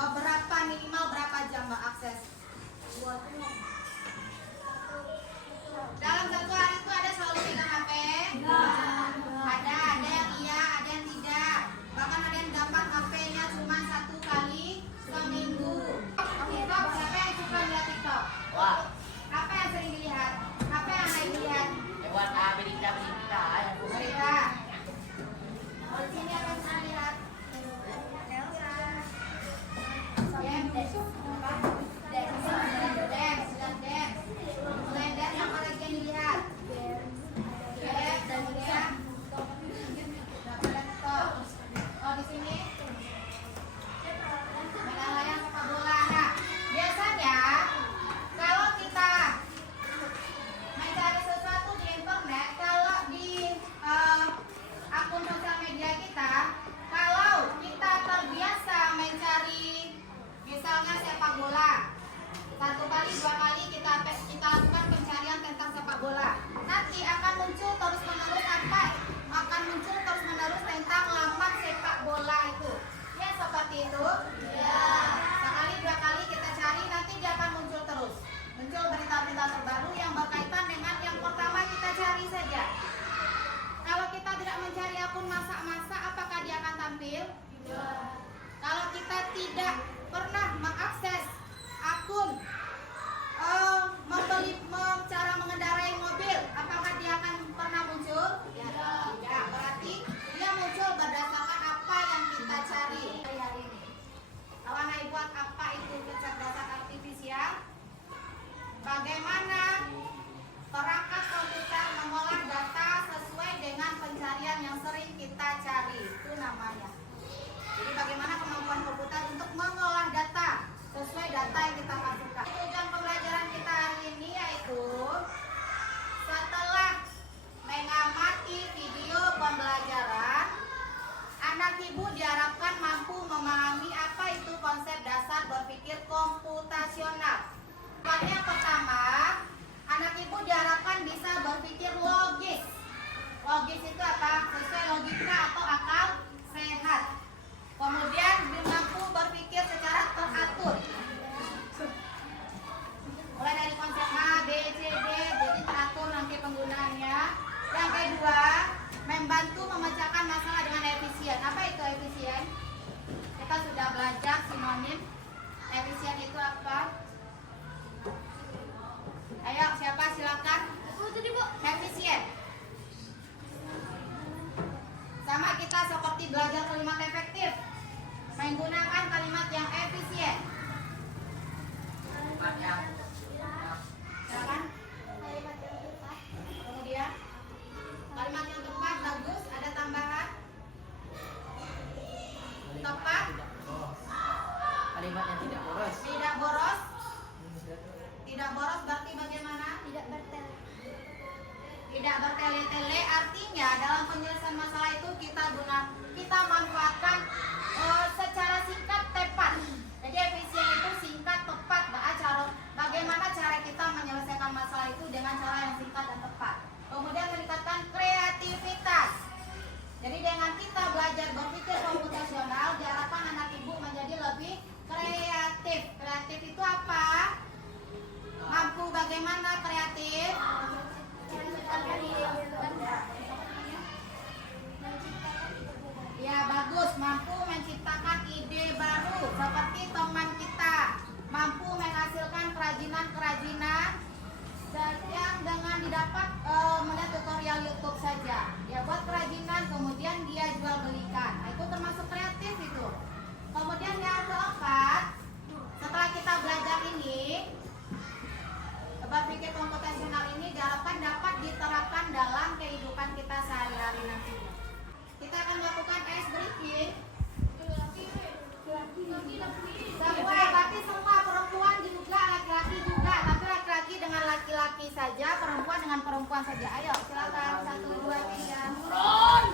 berapa minimal berapa jam Mbak akses? Dalam satu hari itu ada selalu pegang HP? Ada yang iya, ada yang tidak. Bahkan ada yang dapat HP-nya cuma 1 kali seminggu. TikTok, siapa yang suka lihat TikTok? Wah, Apa yang sering dilihat? Apa yang naik dilihat? lewat berita. Berita. Oh, di sini apa yang sering dilihat? Dance yang paling sering dilihat. Dan juga oh di sini layang sepak bola. Nah, biasanya kalau kita mencari sesuatu di internet, kalau di akun sosial media kita, kalau kita terbiasa mencari misalnya sepak bola, 1 kali 2 kali kita lakukan pencarian tentang sepak bola, nanti akan muncul terus menerus tentang laman sepak bola itu. Ya seperti itu. Ya. Sekali 2 kali kita cari, nanti dia akan muncul terus. Muncul berita-berita terbaru yang berkaitan dengan yang pertama kita cari saja. Kalau kita tidak mencari akun masak-masak, apakah dia akan tampil? Ya. Kalau kita tidak pernah mengakses akun cara mengendarai mobil, apakah dia akan pernah muncul? Ya. Tidak. Berarti dia muncul berdasarkan apa yang kita cari hari ini. Kawan buat apa itu kecerdasan artifisial? Bagaimana perangkat komputer mengolah data sesuai dengan pencarian yang sering kita cari, itu namanya. Jadi bagaimana kemampuan komputer untuk mengolah data sesuai data yang kita masukkan. Tujuan pembelajaran kita hari ini yaitu setelah mengamati video pembelajaran, anak ibu diharapkan mampu memahami apa itu konsep dasar berpikir komputasional. Yang pertama, anak ibu diharapkan bisa berpikir logis. Logis itu apa? Sesuai logika atau akal sehat. Kemudian mampu berpikir secara teratur. Mulai dari konsep A, B, C, D, jadi teratur nanti penggunaannya. Yang kedua, membantu memecahkan masalah dengan efisien. Apa itu efisien? Kita sudah belajar sinonim. Efisien itu apa? Ayo, siapa silakan? Efisien. Sama kita seperti belajar kalimat efektif, menggunakan kalimat yang efisien. Silakan. Kemudian kalimat yang tepat, bagus. Ada tambahan? Tepat. Kalimat yang tidak boros. Tidak boros. Tidak boros berarti bagaimana? Tidak bertele-tele, artinya dalam penyelesaian masalah itu kita manfaatkan secara singkat tepat. Jadi efisien itu singkat tepat. Bagaimana cara kita menyelesaikan masalah itu dengan cara yang singkat dan tepat. Kemudian meningkatkan kreativitas. Jadi dengan kita belajar berpikir komputasional, diharapkan anak ibu menjadi lebih kreatif. Kreatif itu apa? Mampu bagaimana kreatif? Ya bagus, mampu menciptakan ide baru seperti teman kita, mampu menghasilkan kerajinan-kerajinan yang dengan didapat melihat tutorial YouTube saja. Ya buat kerajinan, kemudian dia jual belikan. Nah, itu termasuk kreatif itu. Kemudian yang keempat, setelah kita belajar ini, berpikir komputasional ini diharapkan dapat diterapkan dalam kehidupan kita sehari-hari nantinya. Kita akan melakukan ice breaking. Semua perempuan juga, laki-laki juga, tapi laki-laki dengan laki-laki saja, perempuan dengan perempuan saja. Ayo, silakan 1, 2, 3.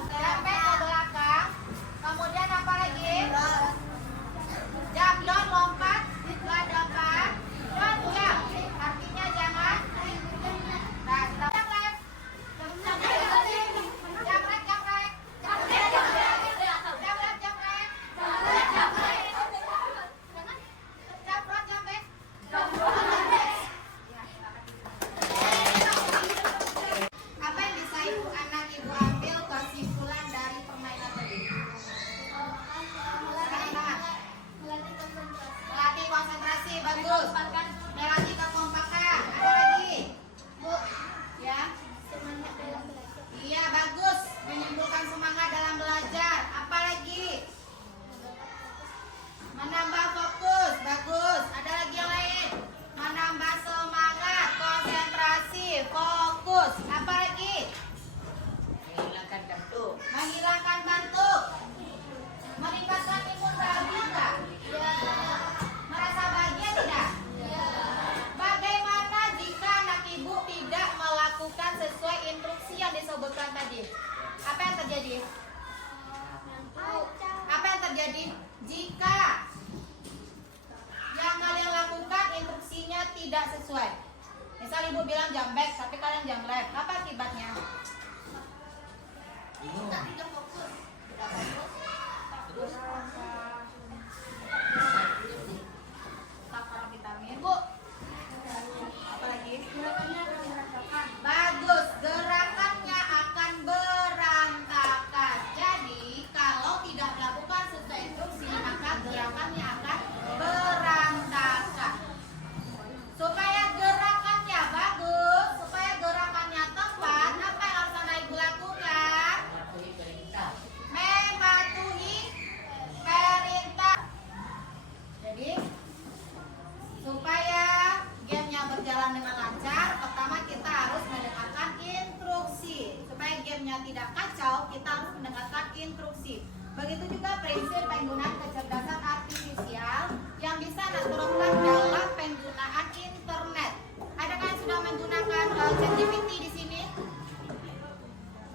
Begitu juga prinsip penggunaan kecerdasan artifisial yang bisa diterapkan dalam penggunaan internet. Adakah yang sudah menggunakan ChatGPT di sini?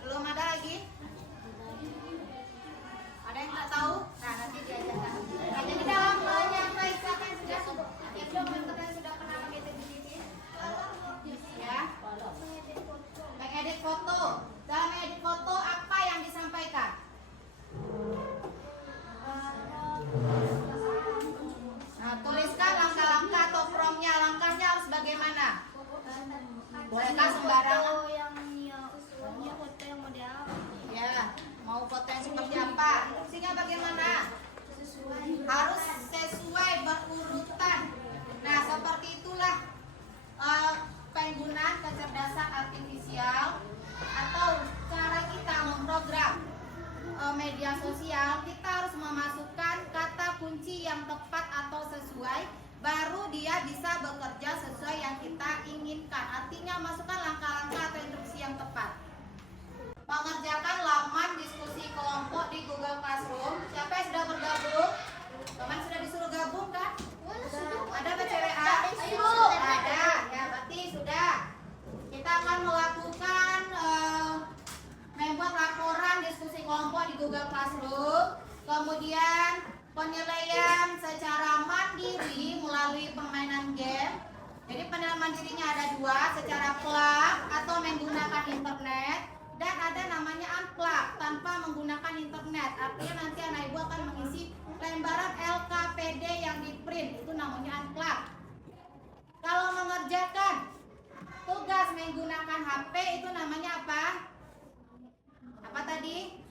Belum ada lagi? Ada yang tak tahu? Nah, nanti diajarkan. Nah, jadi dalam menyampaikan yang sudah pernah pakai ChatGPT, ya. Mengedit foto. Dalam mengedit foto apa yang disampaikan? Nah, tuliskan langkah-langkah atau promnya. Langkahnya harus bagaimana? Bolehkah sembarangan? Foto yang model Ya, mau foto yang seperti apa? Sehingga bagaimana? Harus sesuai berurutan. Nah, seperti itulah penggunaan kecerdasan artifisial atau cara kita memprogram media sosial. Kita harus memasukkan kata kunci yang tepat atau sesuai, baru dia bisa bekerja sesuai yang kita inginkan. Artinya masukkan langkah-langkah atau instruksi yang tepat. Mengerjakan laman diskusi kelompok di Google Classroom. Siapa yang sudah bergabung? Teman sudah disuruh gabung kan? Ada PCWA? Ada, ya berarti sudah. Kita akan melakukan membuat laporan diskusi kelompok di Google Classroom. Kemudian penilaian secara mandiri melalui permainan game. Jadi penilaian mandirinya ada dua, secara plug atau menggunakan internet, dan ada namanya unplug tanpa menggunakan internet. Artinya nanti anak ibu akan mengisi lembaran LKPD yang di print, itu namanya unplug. Kalau mengerjakan tugas menggunakan HP itu namanya apa? Apa tadi?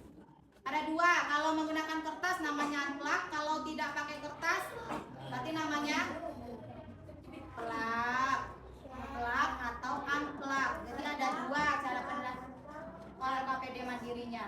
Ada dua. Kalau menggunakan kertas namanya unplug. Kalau tidak pakai kertas berarti namanya plug atau unplug. Jadi ada dua cara penilaian LKPD mandirinya.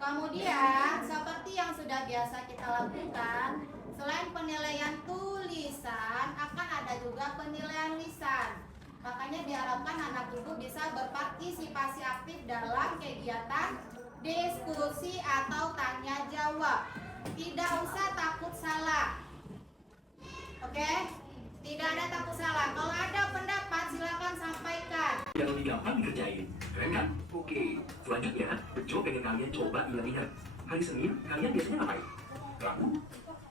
Kemudian seperti yang sudah biasa kita lakukan, selain penilaian tulisan akan ada juga penilaian lisan. Makanya diharapkan anak ibu bisa berpartisipasi aktif dalam kegiatan diskusi atau tanya jawab. Tidak usah takut salah. Oke? Tidak ada takut salah. Kalau ada pendapat silakan sampaikan. Yang lebih gampang dikerjain, keren kan? Oke, selanjutnya Jo pengen kalian coba ingat-ingat. Hari Senin kalian biasanya ngapain? Rabu?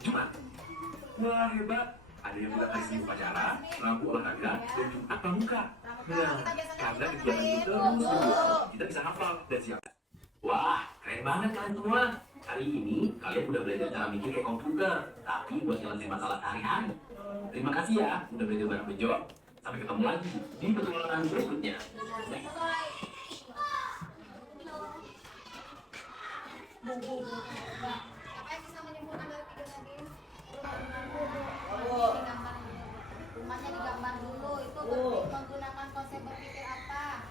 Jumat? Wah hebat! Ada yang udah hari Senin upacara, Rabu olahraga, dan Jumat pramuka. Nah, karena kegiatan itu terus, kita bisa hafal dan siap. Wah, keren banget kalian semua. Hari ini kalian udah belajar cara mikir kayak komputer, tapi buat nyelesain masalah sehari-hari. Terima kasih ya udah belajar bareng Bejo. Sampai ketemu lagi di pertemuan berikutnya. Siapa yang bisa menyimpulkan dari video tadi? Rumahnya digambar dulu. Itu menggunakan konsep berpikir apa?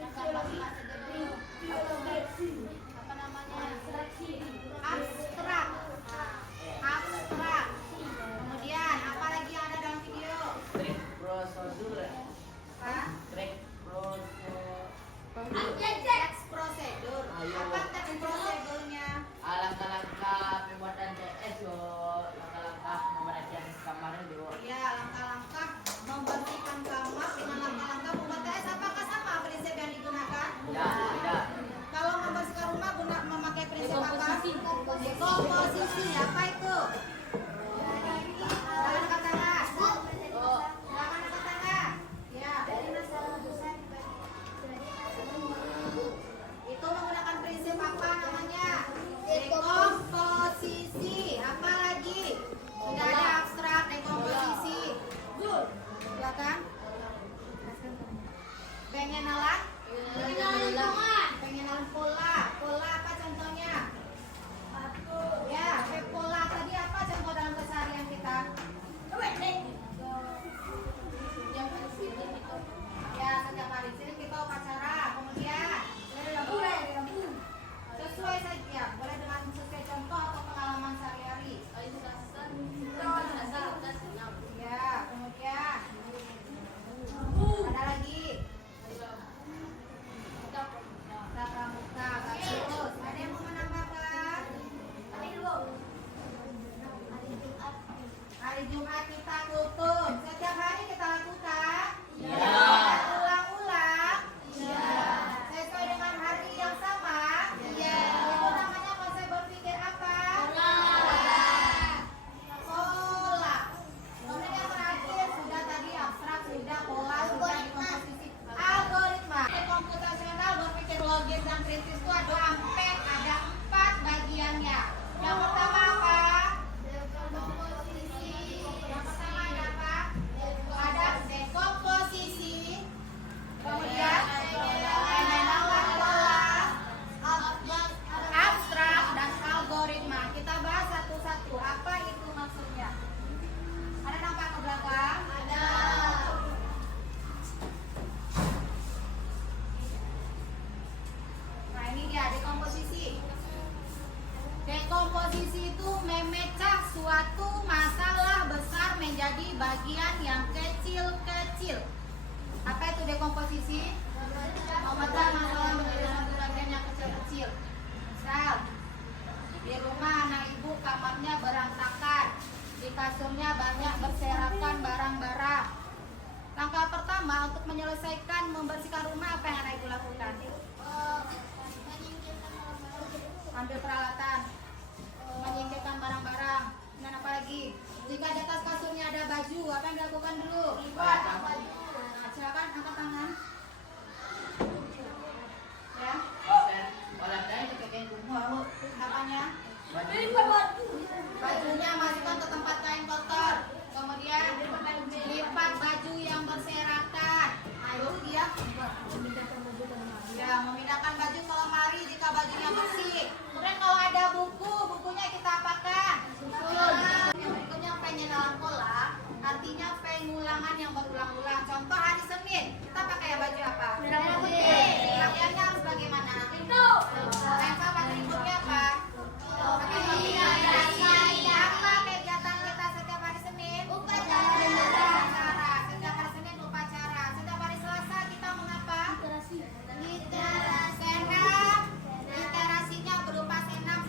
Yang gambar saja dulu. Apa namanya? Abstrak. Abstrak. Kemudian apa lagi yang ada dalam video? Trik prosedur. Hah? Trik prosedur. Teks prosedur. Apa teks prosedurnya? Langkah-langkah pembuatan TS yo. Langkah-langkah membersihkan kamarnya yo. Ya, langkah-langkah membersihkan kamar dengan langkah-langkah membuat TS. Apakah sama prinsip yang digunakan? Tidak. Kalau membersihkan rumah guna memakai prinsip apa? Komposisi. Apa itu? Jangan angkat tangan. Jangan angkat tangan. Ya. Itu menggunakan prinsip apa namanya? Dekomposisi. Apa lagi? Sudah ada abstrak, dekomposisi. Silakan. Pengenalan? Pengenalan pola. Pola apa contohnya? Ya, pola tadi apa contoh komposisi itu memecah suatu masalah besar menjadi bagian yang kecil-kecil. Apa itu dekomposisi? Memecah masalah menjadi satu bagian yang kecil-kecil. Misal, di rumah anak ibu kamarnya berantakan, di kasurnya banyak berserakan barang-barang. Langkah pertama untuk menyelesaikan membersihkan rumah, apa yang anak ibu lakukan? Ambil peralatan, menyingkirkan barang-barang. Dan apa lagi? Jika di atas kasurnya ada baju, apa yang dilakukan dulu? Lipat. Nah, silakan angkat tangan. Ya, Orang lain pakai rumah, Bu. apanya? Baju. Bajunya masukkan ke tempat kain kotor. Kemudian lipat baju yang berserakan. Ayo dia. Ya, memindahkan baju ke lemari jika bajunya bersih. Kemudian kalau ada buku, bukunya kita apakan? Susun. Yang berikutnya penyedalan pola, artinya pengulangan yang berulang-ulang. Contoh hari Senin, kita pakai baju apa? Merah putih. Pakaiannya harus bagaimana? Itu. Mereka atributnya apa? Pakai topi. Apa kegiatan kita setiap hari Senin? Upacara. Setiap hari Senin upacara. Setiap hari Selasa kita mengapa? Literasi. Senam. Literasinya berupa senam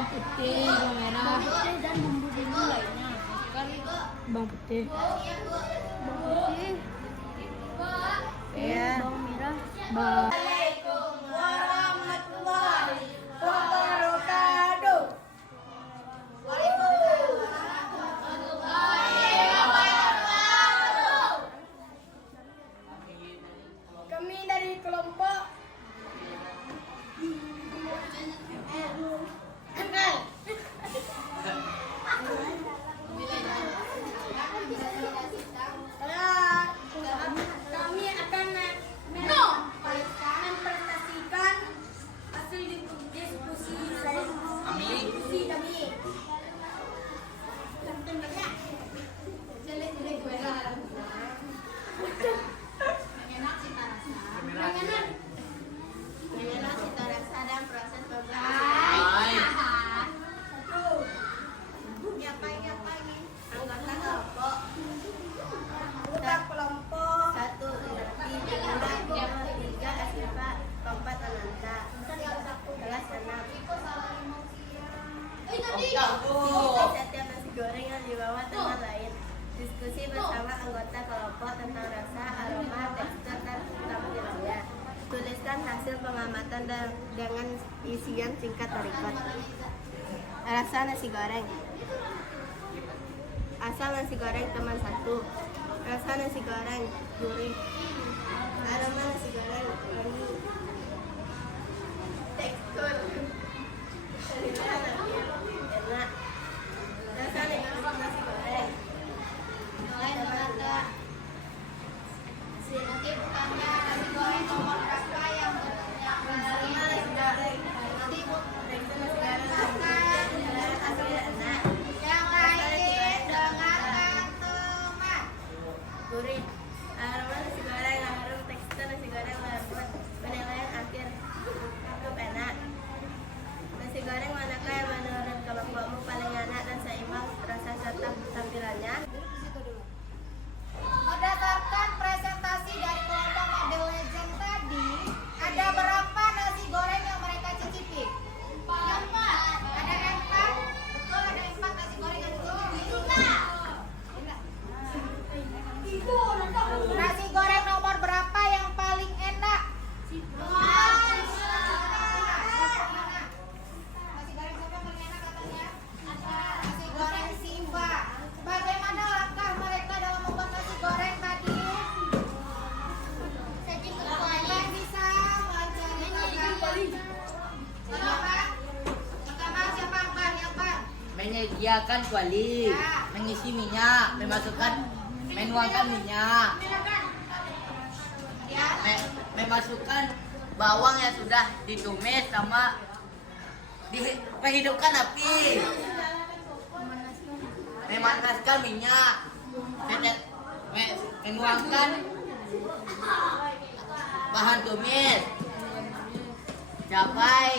bawang putih, bawang merah, dan bumbu-bumbu lainnya. Kan bawang putih. Bawang putih. Iya. Bawang merah. Bawang. Assalamualaikum warahmatullahi wabarakatuh. Kami dari kelompok kami akan mempresentasikan hasil diskusi kami. Mengenak cita rasa. Mengenak cita rasa dan proses pembuatan. Ngapain? Anggota kelompok. Satu Irati, dua tiga Asifa, keempat Ananta, kelas 6. Setiap nasi goreng yang dibawa teman lain. Diskusi bersama anggota kelompok tentang rasa, aroma, tekstur, dan tampilannya. Tuliskan hasil pengamatan dengan isian singkat berikut. Rasa nasi goreng. Asal nasi goreng teman 1. Rasa nasi goreng gurih. Aroma nasi goreng wangi. Tekstur enak. Rasa nasi goreng. Nanti bukannya nasi goreng nomor berapa yang menerima nasi goreng. Nanti tekstur nasi goreng asli enak. Yang lain dengarkan teman. Gurih. Aroma nasi goreng harum, tekstur nasi goreng lembut. Penilaian akhir cukup enak. Nasi goreng manakah yang menurut kelompokmu paling enak dan seimbang rasa serta tampilannya? Berdasarkan presentasi dari kelompok Model Legend tadi, ada berapa nasi goreng yang mereka cicipi? 4. Ada 4? Betul, ada 4 nasi goreng yang dicicipi. Nasi goreng nomor berapa yang paling enak? Nasi goreng siapa yang paling enak katanya? Nasi goreng Simba. Bagaimana langkah mereka dalam membuat nasi goreng tadi? Kalian bisa mencari Siapa? Pertama siapa yang Bang? Menyediakan kuali, mengisi minyak, menuangkan minyak, Ya. memasukkan bawang yang sudah ditumis sama menghidupkan api, memanaskan minyak, menuangkan bahan tumis, cabai.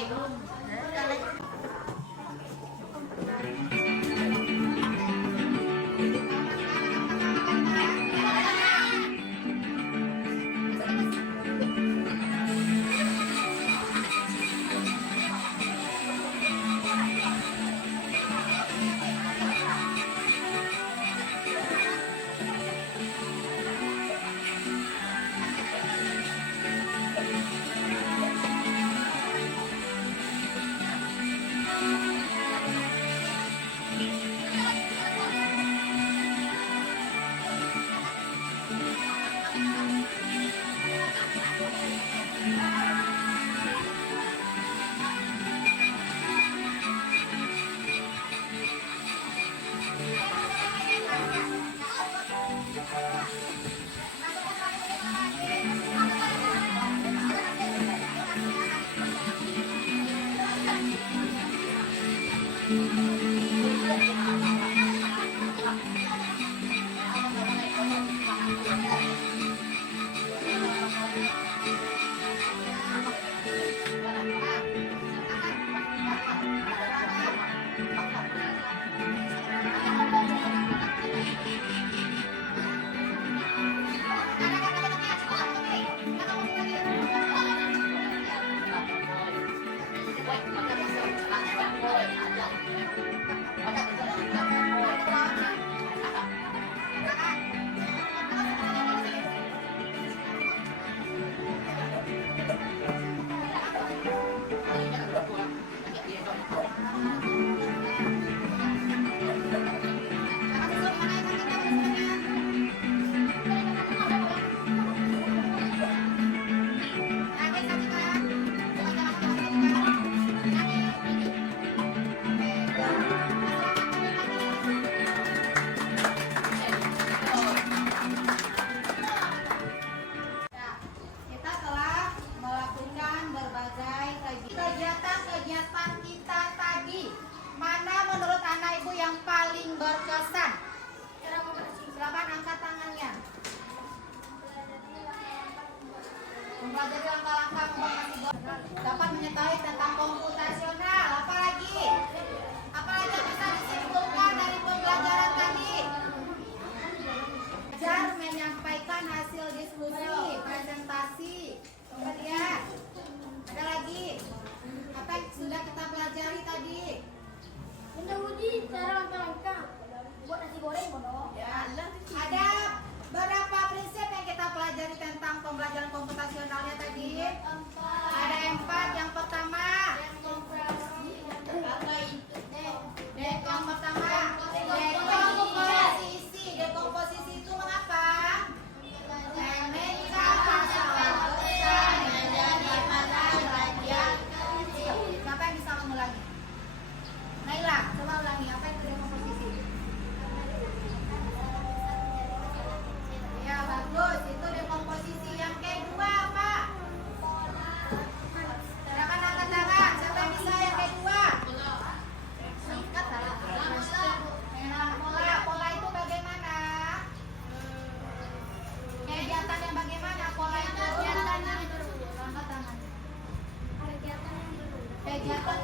mempelajari langkah-langkah membangun dapat mengetahui tentang komputasional. Apalagi yang bisa disimpulkan dari pembelajaran tadi? Belajar menyampaikan hasil diskusi, presentasi. Kemudian ada lagi apa yang sudah kita pelajari tadi? Mendahului cara langkah-langkah buat nasi goreng, bodoh. Ya, ada berapa prinsip yang kita pelajari tentang pembelajaran komputasionalnya tadi? Ada 4. Yang pertama, dekomposisi. Dekomposisi itu mengapa? Memecah masalah besar menjadi masalah bagian kecil. Siapa yang bisa mengulangi? Naila, coba ulangi. Apa itu dekomposisi? Ya, bagus. Itu dekomposisi. Yang kedua apa? Silakan angkat tangan. Siapa yang bisa yang kedua? Singkat salah. Pola itu bagaimana? Kegiatan yang bagaimana? Pola itu angkat tangan. Kegiatan